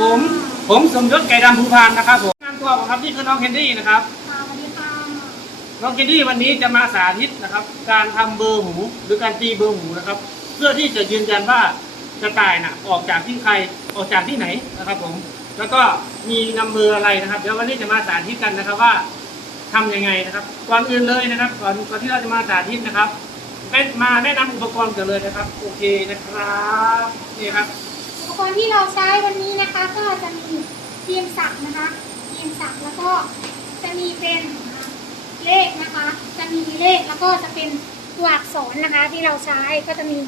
ผม ผมสมยศไก่ดำภูพานนะครับผมงานตัวผมครับนี่คือน้องเคนดี้นะครับ ค่ะสวัสดีค่ะน้องเคนดี้วันนี้จะมาสาธิตนะครับ การทำเบอร์หมูหรือการตีเบอร์หมูนะครับ เพื่อที่จะยืนยันว่ากระต่ายน่ะออกจากที่ใครออกจากที่ไหนนะครับ ผม แล้วก็มีนำเบอร์อะไรนะครับ เดี๋ยววันนี้จะมาสาธิตกันนะครับว่าทำยังไงนะครับ ก่อนอื่นเลยนะครับ ก่อนก่อนที่เราจะมาสาธิตนะครับเป็นมาแนะนำอุปกรณ์กันเลยนะครับ โอเคนะครับนี่ครับ อุปกรณ์ที่เราใช้วันนี้นะคะก็จะมีทีมสักนะคะทีมสักแล้วก็จะมีเป็นเลขนะคะ จะมีเลขแล้วก็จะเป็นตัวอักษรนะคะที่เราใช้ก็จะมี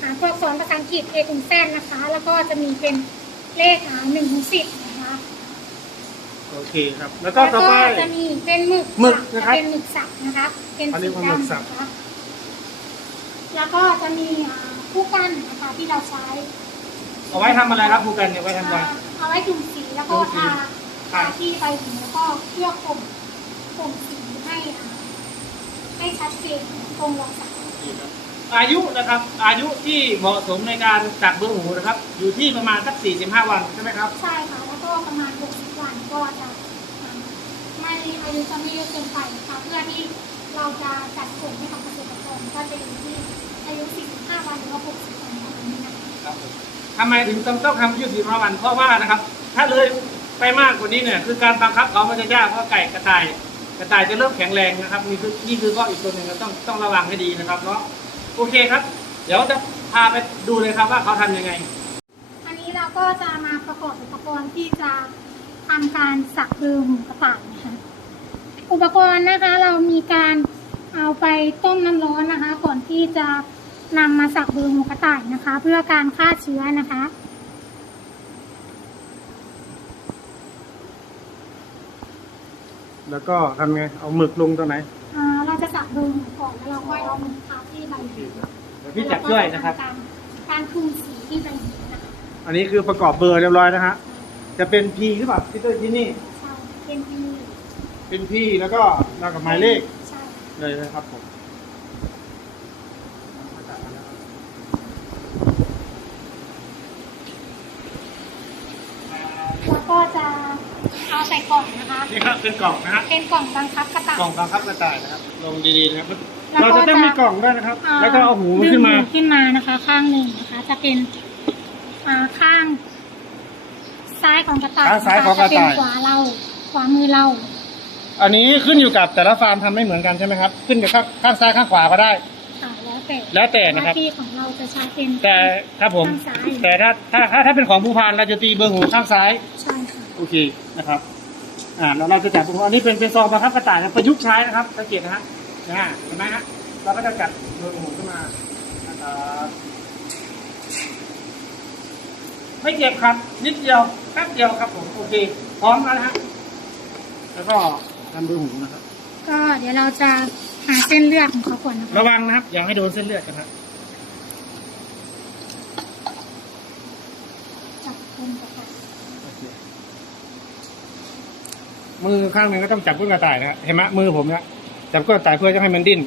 อ่าตัวอักษรภาษาอังกฤษ A ถึง Z นะคะ แล้วก็จะมีเป็นเลขอ่าหนึ่งถึงสิบนะคะโอเคครับ แล้วก็แล้วต่อก็ไป จะมีเป็นหมึกหมึกจะนะครับเป็นหมึกสักนะคะ เป็นอันนี้สีคือหมึกดำสักนะคะแล้วก็จะมีอ่าผู้กันนะคะที่เราใช้ เอาไว้ทำอะไรครับครูกันเนี่ยไว้ทำอะไร เอาไว้จุ่มสีแล้วก็จุ่มสีทาทาที่ใบหูแล้วก็เคลือบผมผมสีให้อ่าให้ชัดเจนตรงลงสักอายุนะครับ อายุที่เหมาะสมในการจักเบอร์หมูนะครับ อยู่ที่ประมาณสัก45 วันใช่ไหมครับ ใช่ค่ะแล้วก็ประมาณ60วันก็จะอ่าไม่อายุจะไม่เยอะเกินไปนะคะเพื่อที่เราจะจัดส่งให้กับเกษตรกรก็จะอยู่ที่อายุ45วันหรือว่า60วันประมาณนี้นะคะ ครับผม ทำไมถึงต้องต้องทำอายุ45วันเพราะว่านะครับ ถ้าเลยไปมากกว่านี้เนี่ยคือการบังคับเขามันจะยากเพราะไก่กระต่าย กระต่ายจะเริ่มแข็งแรงนะครับนี่คือนี่คือข้ออีกตัวหนึ่งเราต้องต้องระวังให้ดีนะครับเนาะโอเคครับ เดี๋ยวจะพาไปดูเลยครับว่าเขาทำยังไง อันนี้เราก็จะมาประกอบอุปกรณ์ที่จะทำการสักเบอร์หูกระต่ายนะคะอุปกรณ์นะคะเรามีการเอาไปต้มน้ำร้อนนะคะ ก่อนที่จะ นำมาสักเบอร์หูกระต่ายนะคะ เพื่อการฆ่าเชื้อนะคะ แล้วก็ทำไง เอาหมึกลงตรงไหนอ่าเราจะสักเบอร์หูก่อนแล้วเราค่อยเอามือทาที่ใบหูเดี๋ยวพี่จัดช่วยนะครับแล้วก็ทำการการคลุมสีที่ใบหูนะคะอันนี้คือประกอบเบอร์เรียบร้อยนะฮะ จะเป็น P หรือเปล่าที่ตัวที่นี่ ใช่เป็นที่เป็น P แล้วก็แล้วกับหมายเลขใช่เลยนะครับผม แล้วก็จะเอาใส่กล่อง นะคะนี่ครับเป็นกล่องนะฮะเป็นกล่องบังคับกระต่าย กล่องบังคับกระต่ายนะครับ ลงดีๆนะครับ แล้วก็เราจะต้องจะมีกล่องด้วยนะครับอ่แล้วก็เอาหูมันขึ้นมา ดึงหูขึ้นมานะคะ ข้างหนึ่งนะคะ จะเป็นอ่าข้าง ซ้ายของกระต่ายข้างซ้ายของกระต่าย จเป็นขวาเราขวามือเรา อันนี้ขึ้นอยู่กับแต่ละฟาร์มทำไม่เหมือนกันใช่ไหมครับ ขึ้นกับข้างข้างซ้ายข้างขวาก็ได้ ค่ะแล้วแต่แล้วแต่หนะคน้ารับที่ของเราจะใช้เป็น แต่ครับผม ข้างซ้าย แต่ถ้าถ้าถ้าถ้าเป็นของผู้พานเราจะตีเบอร์หูข้างซ้าย ใช่ค่ะ โอเคนะครับ อ่าแล้วเราจะจัดอันนี้เป็นเป็นซองบังคับกระต่ายนะประยุกต์ใช้นะครับสังเกตนะฮะนะฮะเห็นไหมฮะเราก็จะจัดเบอร์หูขึ้นมานะครับไม่เจ็บครับ นิดเดียวแป๊บเดียวครับผมโอเค พร้อมแล้วนะฮะแล้วก็ทำเบอร์หูนะครับ ก็เดี๋ยวเราจะหาเส้นเลือดของเขาก่อนนะคะระวังนะครับ อย่าให้โดนเส้นเลือดกันครับจับเป็นกระต่ายโอเค มือข้างหนึ่งก็ต้องจับก้นกระต่ายนะครับเห็นไหมมือผมนะจับก้นกระต่ายเพื่อจะให้มันดิ้น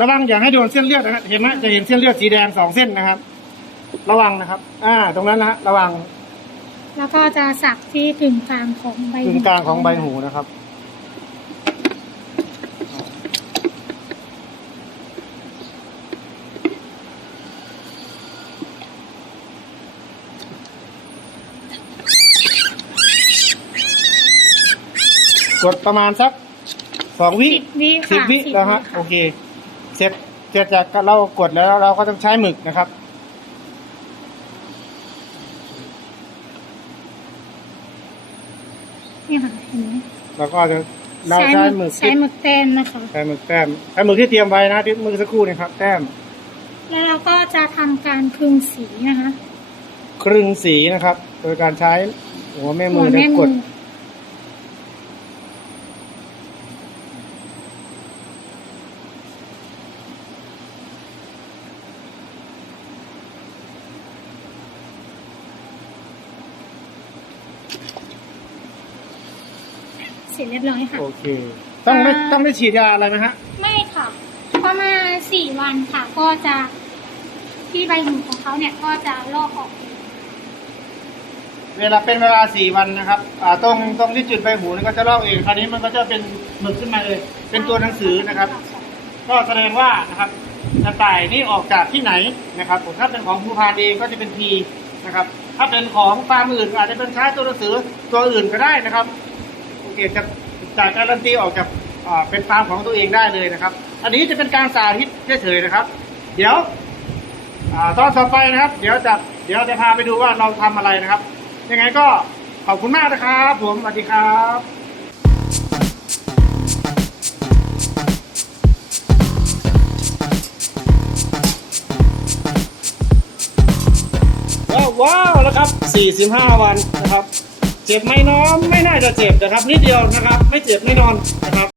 ระวังอย่าให้โดนเส้นเลือดนะครับเห็นไหมจะเห็นเส้นเลือดสีแดงสองเส้นนะครับ ระวังนะครับ อ่า ตรงนั้นนะฮะระวังแล้วก็จะสักที่กึ่งกลางของใบกึ่งกลางของใบหูนะครับ กดประมาณสักสองวิสิบวิสิบค่ะวิแล้วฮะโอเค เสร็จเสร็จจากเรากดแล้วเราก็ต้องใช้หมึกนะครับ นี่ค่ะเห็นไหมแล้วก็จะเราใช้หมึกใช้หมึกแต้มนะคะ ใช้หมึกแต้มใช้หมึกที่เตรียมไว้นะที่เมื่อสักครู่เนะครับ แต้มแล้วเราก็จะทำการคลึงสีนะคะ ครึ่งสีนะครับ โดยการใช้หัวแม่มืหัอวในแม่กมืดอเสร็จเรียบร้อยค่ะ โอเค ต้องไม่อ่า ต้องได้ฉีดยาอะไรไหมฮะ ไม่ค่ะ ประมาณสี่วันค่ะ ก็จะที่ใบหูของเขาเนี่ยก็จะลอกออกเองเวลาเป็นเวลาสี่วันนะครับ อ่าตรงตรงที่จุดใบหูนี่ก็จะลอกเอง คราวนี้มันก็จะเป็นหมึกขึ้นมาเลย เป็นตัวหนังสือนะครับ ก็แสดงว่านะครับกระต่ายนี่ออกจากที่ไหนนะครับผมถ้าเป็นของภูพานเองก็จะเป็นพีนะครับ ถ้าเป็นของฟาร์มอื่นอาจจะเป็นใช้ตัวหนังสือตัวอื่นก็ได้นะครับ โอเคจะจากการันตีออกจากเป็นฟาร์มของตัวเองได้เลยนะครับ อันนี้จะเป็นการสาธิตเฉยๆนะครับ เดี๋ยวอตอนต่อไปนะครับ เดี๋ยวจะเดี๋ยวจะพาไปดูว่าเราทำอะไรนะครับ ยังไงก็ขอบคุณมากนะครับ ผมสวัสดีครับว้าวว้าวแล้วครับ 45 วันนะครับ เจ็บไหมน้องไม่น่าจะเจ็บนะครับนิดเดียวนะครับ ไม่เจ็บไม่นอนนะครับ